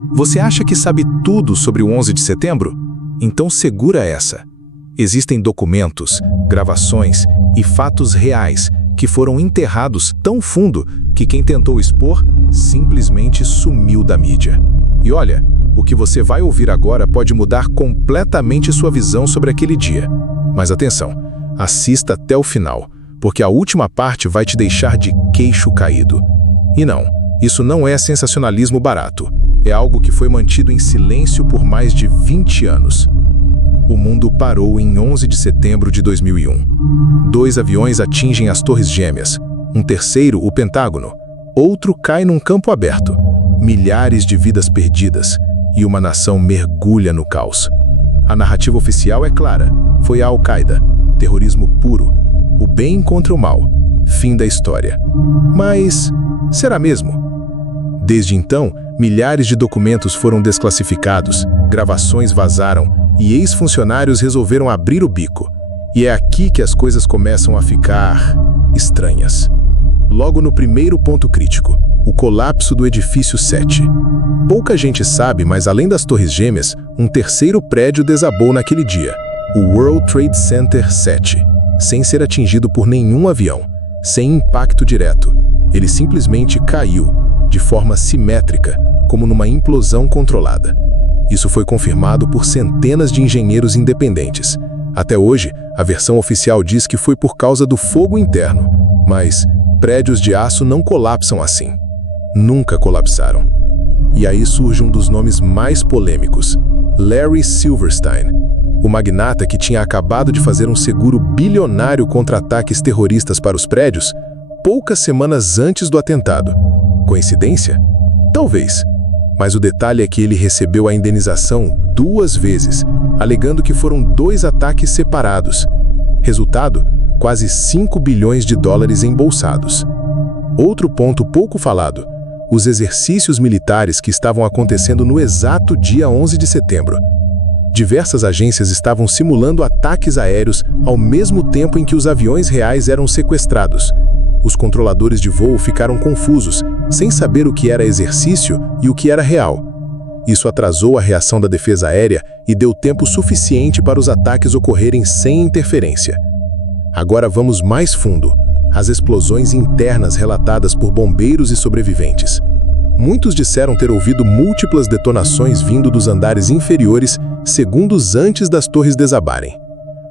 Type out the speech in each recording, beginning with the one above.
Você acha que sabe tudo sobre o 11 de setembro? Então segura essa. Existem documentos, gravações e fatos reais que foram enterrados tão fundo que quem tentou expor simplesmente sumiu da mídia. E olha, o que você vai ouvir agora pode mudar completamente sua visão sobre aquele dia. Mas atenção, assista até o final, porque a última parte vai te deixar de queixo caído. E não, isso não é sensacionalismo barato. É algo que foi mantido em silêncio por mais de 20 anos. O mundo parou em 11 de setembro de 2001. 2 aviões atingem as Torres Gêmeas. Um terceiro, o Pentágono. Outro cai num campo aberto. Milhares de vidas perdidas. E uma nação mergulha no caos. A narrativa oficial é clara. Foi a Al-Qaeda. Terrorismo puro. O bem contra o mal. Fim da história. Mas será mesmo? Desde então, milhares de documentos foram desclassificados, gravações vazaram e ex-funcionários resolveram abrir o bico. E é aqui que as coisas começam a ficar estranhas. Logo no primeiro ponto crítico, o colapso do edifício 7. Pouca gente sabe, mas além das Torres Gêmeas, um terceiro prédio desabou naquele dia, o World Trade Center 7, sem ser atingido por nenhum avião, sem impacto direto. Ele simplesmente caiu, de forma simétrica, como numa implosão controlada. Isso foi confirmado por centenas de engenheiros independentes. Até hoje, a versão oficial diz que foi por causa do fogo interno, mas prédios de aço não colapsam assim. Nunca colapsaram. E aí surge um dos nomes mais polêmicos, Larry Silverstein, o magnata que tinha acabado de fazer um seguro bilionário contra ataques terroristas para os prédios, poucas semanas antes do atentado. Coincidência? Talvez. Mas o detalhe é que ele recebeu a indenização 2 vezes, alegando que foram 2 ataques separados. Resultado, quase 5 bilhões de dólares embolsados. Outro ponto pouco falado, os exercícios militares que estavam acontecendo no exato dia 11 de setembro. Diversas agências estavam simulando ataques aéreos ao mesmo tempo em que os aviões reais eram sequestrados. Os controladores de voo ficaram confusos, sem saber o que era exercício e o que era real. Isso atrasou a reação da defesa aérea e deu tempo suficiente para os ataques ocorrerem sem interferência. Agora vamos mais fundo, as explosões internas relatadas por bombeiros e sobreviventes. Muitos disseram ter ouvido múltiplas detonações vindo dos andares inferiores segundos antes das torres desabarem.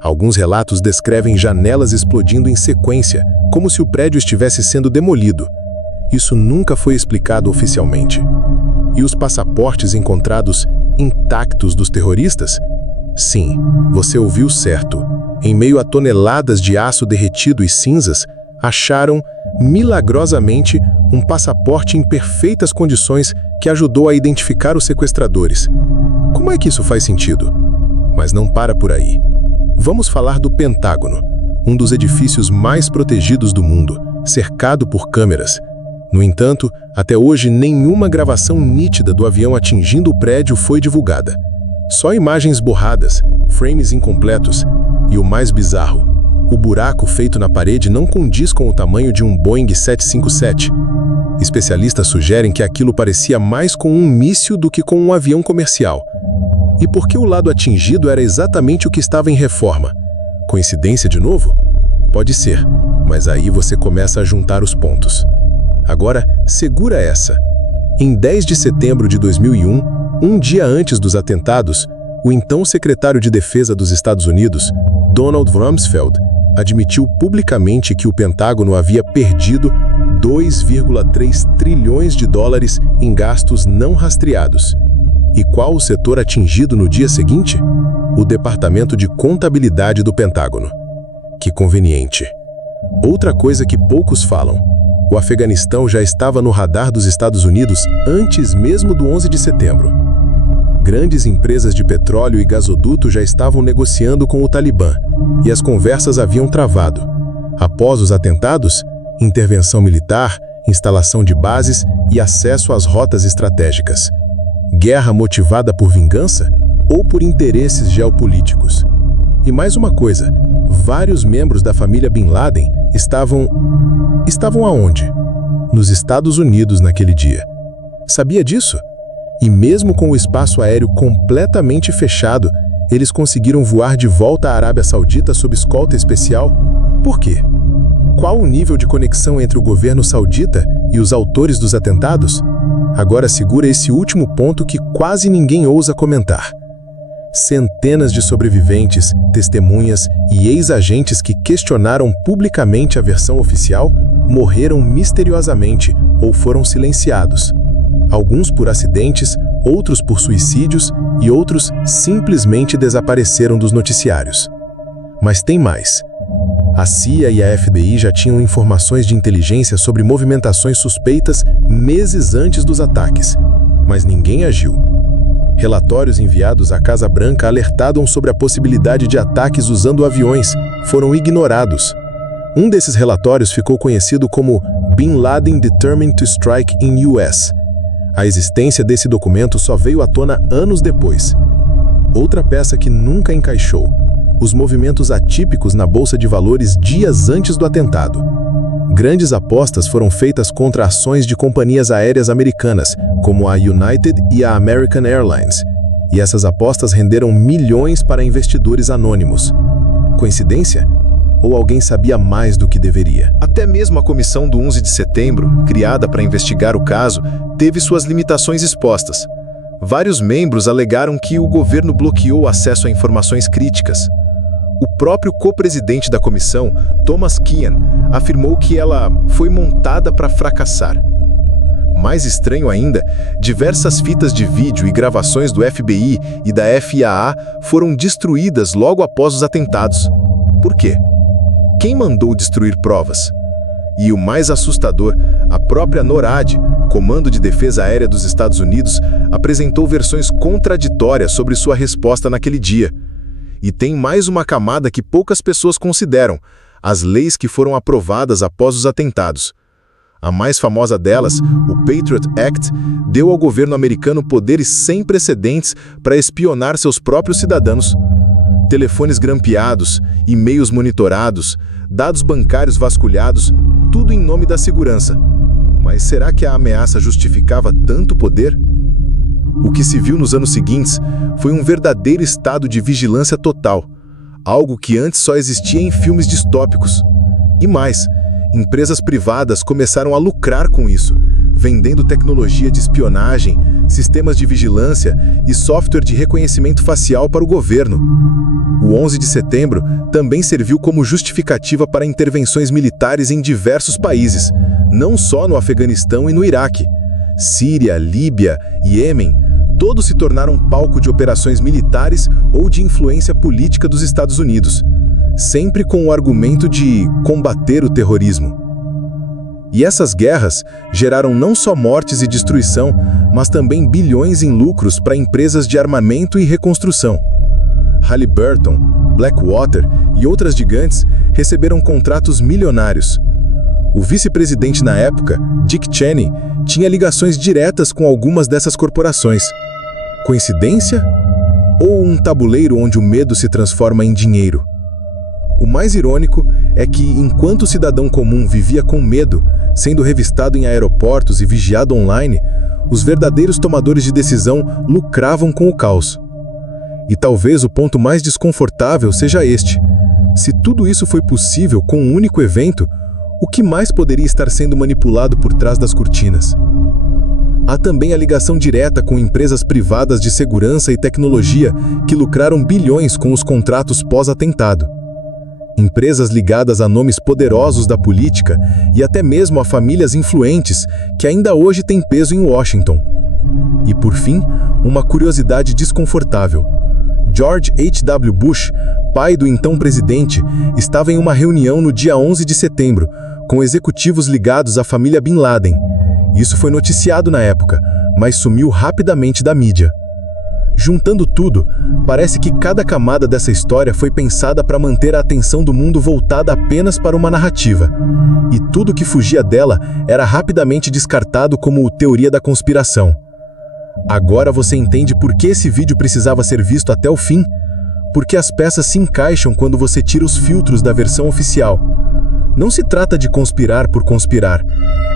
Alguns relatos descrevem janelas explodindo em sequência, como se o prédio estivesse sendo demolido. Isso nunca foi explicado oficialmente. E os passaportes encontrados intactos dos terroristas? Sim, você ouviu certo. Em meio a toneladas de aço derretido e cinzas, acharam, milagrosamente, um passaporte em perfeitas condições que ajudou a identificar os sequestradores. Como é que isso faz sentido? Mas não para por aí. Vamos falar do Pentágono, um dos edifícios mais protegidos do mundo, cercado por câmeras. No entanto, até hoje nenhuma gravação nítida do avião atingindo o prédio foi divulgada. Só imagens borradas, frames incompletos e o mais bizarro, o buraco feito na parede não condiz com o tamanho de um Boeing 757. Especialistas sugerem que aquilo parecia mais com um míssil do que com um avião comercial. E por que o lado atingido era exatamente o que estava em reforma? Coincidência de novo? Pode ser, mas aí você começa a juntar os pontos. Agora, segura essa. Em 10 de setembro de 2001, um dia antes dos atentados, o então secretário de Defesa dos Estados Unidos, Donald Rumsfeld, admitiu publicamente que o Pentágono havia perdido 2,3 trilhões de dólares em gastos não rastreados. E qual o setor atingido no dia seguinte? O Departamento de Contabilidade do Pentágono. Que conveniente. Outra coisa que poucos falam. O Afeganistão já estava no radar dos Estados Unidos antes mesmo do 11 de setembro. Grandes empresas de petróleo e gasoduto já estavam negociando com o Talibã, e as conversas haviam travado. Após os atentados, intervenção militar, instalação de bases e acesso às rotas estratégicas. Guerra motivada por vingança ou por interesses geopolíticos? E mais uma coisa, vários membros da família Bin Laden estavam aonde? Nos Estados Unidos naquele dia. Sabia disso? E mesmo com o espaço aéreo completamente fechado, eles conseguiram voar de volta à Arábia Saudita sob escolta especial? Por quê? Qual o nível de conexão entre o governo saudita e os autores dos atentados? Agora segura esse último ponto que quase ninguém ousa comentar. Centenas de sobreviventes, testemunhas e ex-agentes que questionaram publicamente a versão oficial morreram misteriosamente ou foram silenciados. Alguns por acidentes, outros por suicídios e outros simplesmente desapareceram dos noticiários. Mas tem mais. A CIA e a FBI já tinham informações de inteligência sobre movimentações suspeitas meses antes dos ataques, mas ninguém agiu. Relatórios enviados à Casa Branca alertavam sobre a possibilidade de ataques usando aviões, foram ignorados. Um desses relatórios ficou conhecido como Bin Laden Determined to Strike in US. A existência desse documento só veio à tona anos depois. Outra peça que nunca encaixou: os movimentos atípicos na Bolsa de Valores dias antes do atentado. Grandes apostas foram feitas contra ações de companhias aéreas americanas, como a United e a American Airlines, e essas apostas renderam milhões para investidores anônimos. Coincidência? Ou alguém sabia mais do que deveria? Até mesmo a comissão do 11 de setembro, criada para investigar o caso, teve suas limitações expostas. Vários membros alegaram que o governo bloqueou o acesso a informações críticas. O próprio co-presidente da comissão, Thomas Kean, afirmou que ela foi montada para fracassar. Mais estranho ainda, diversas fitas de vídeo e gravações do FBI e da FAA foram destruídas logo após os atentados. Por quê? Quem mandou destruir provas? E o mais assustador, a própria NORAD, Comando de Defesa Aérea dos Estados Unidos, apresentou versões contraditórias sobre sua resposta naquele dia. E tem mais uma camada que poucas pessoas consideram: as leis que foram aprovadas após os atentados. A mais famosa delas, o Patriot Act, deu ao governo americano poderes sem precedentes para espionar seus próprios cidadãos. Telefones grampeados, e-mails monitorados, dados bancários vasculhados, tudo em nome da segurança. Mas será que a ameaça justificava tanto poder? O que se viu nos anos seguintes foi um verdadeiro estado de vigilância total, algo que antes só existia em filmes distópicos. E mais, empresas privadas começaram a lucrar com isso, vendendo tecnologia de espionagem, sistemas de vigilância e software de reconhecimento facial para o governo. O 11 de setembro também serviu como justificativa para intervenções militares em diversos países, não só no Afeganistão e no Iraque. Síria, Líbia, Iêmen, todos se tornaram palco de operações militares ou de influência política dos Estados Unidos, sempre com o argumento de combater o terrorismo. E essas guerras geraram não só mortes e destruição, mas também bilhões em lucros para empresas de armamento e reconstrução. Halliburton, Blackwater e outras gigantes receberam contratos milionários. O vice-presidente na época, Dick Cheney, tinha ligações diretas com algumas dessas corporações. Coincidência? Ou um tabuleiro onde o medo se transforma em dinheiro? O mais irônico é que, enquanto o cidadão comum vivia com medo, sendo revistado em aeroportos e vigiado online, os verdadeiros tomadores de decisão lucravam com o caos. E talvez o ponto mais desconfortável seja este: se tudo isso foi possível com um único evento, o que mais poderia estar sendo manipulado por trás das cortinas? Há também a ligação direta com empresas privadas de segurança e tecnologia que lucraram bilhões com os contratos pós-atentado. Empresas ligadas a nomes poderosos da política e até mesmo a famílias influentes que ainda hoje têm peso em Washington. E por fim, uma curiosidade desconfortável. George H.W. Bush, pai do então presidente, estava em uma reunião no dia 11 de setembro, com executivos ligados à família Bin Laden. Isso foi noticiado na época, mas sumiu rapidamente da mídia. Juntando tudo, parece que cada camada dessa história foi pensada para manter a atenção do mundo voltada apenas para uma narrativa. E tudo que fugia dela era rapidamente descartado como teoria da conspiração. Agora você entende por que esse vídeo precisava ser visto até o fim? Porque as peças se encaixam quando você tira os filtros da versão oficial. Não se trata de conspirar por conspirar.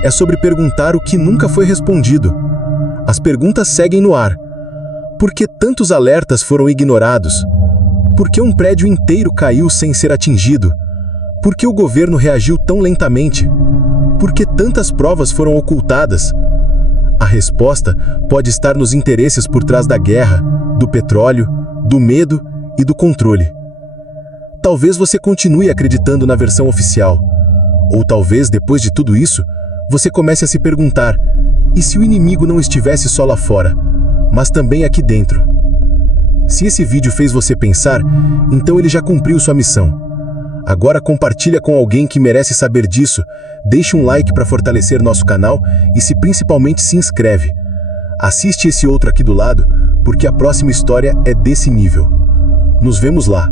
É sobre perguntar o que nunca foi respondido. As perguntas seguem no ar. Por que tantos alertas foram ignorados? Por que um prédio inteiro caiu sem ser atingido? Por que o governo reagiu tão lentamente? Por que tantas provas foram ocultadas? A resposta pode estar nos interesses por trás da guerra, do petróleo, do medo e do controle. Talvez você continue acreditando na versão oficial. Ou talvez, depois de tudo isso, você comece a se perguntar: e se o inimigo não estivesse só lá fora, mas também aqui dentro? Se esse vídeo fez você pensar, então ele já cumpriu sua missão. Agora compartilha com alguém que merece saber disso, deixe um like para fortalecer nosso canal e principalmente se inscreve. Assiste esse outro aqui do lado, porque a próxima história é desse nível. Nos vemos lá.